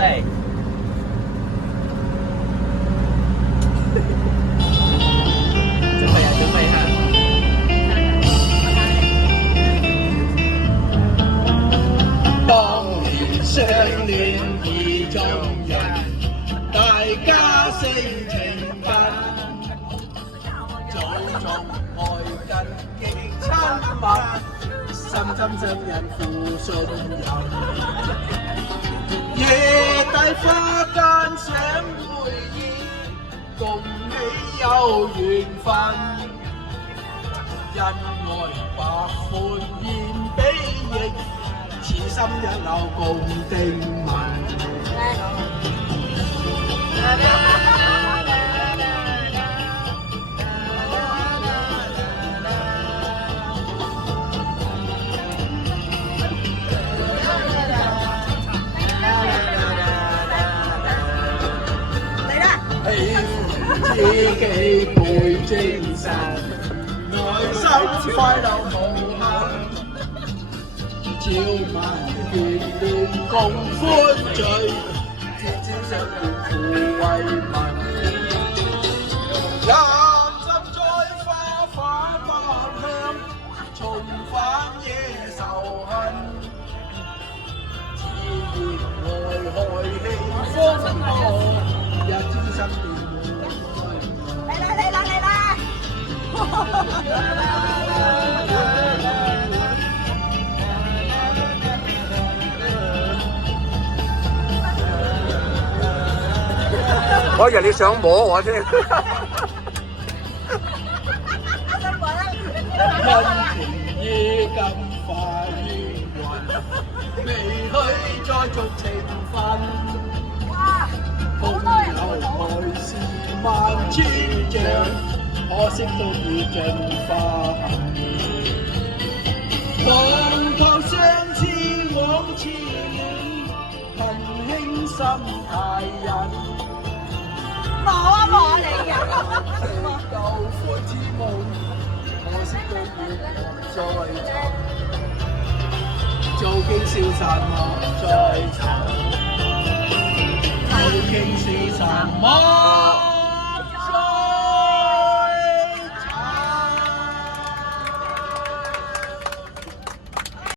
備。準備啊！準備下。當年相戀意中人，大家性情近，早從愛近極親密，深深相印互信任。夜帝花間想會意，共喜有緣分，恩愛百歡現比翼，此心一流共定文。知己倍精神，內心快樂無限，朝晚眷戀共歡聚，天天相見互慰問。人生再花反不香，重返野仇恨，自然愛開氣風浪，一天生變。我以為你想摸我添。恩情已咁快於雲，未許再續情分。風流愛是萬千丈，可惜都已盡化。望求相思往似戀，恨輕心太人。摸一摸你啊！舊歡之夢，可惜都要再尋。早經消散莫再尋，早經消散莫。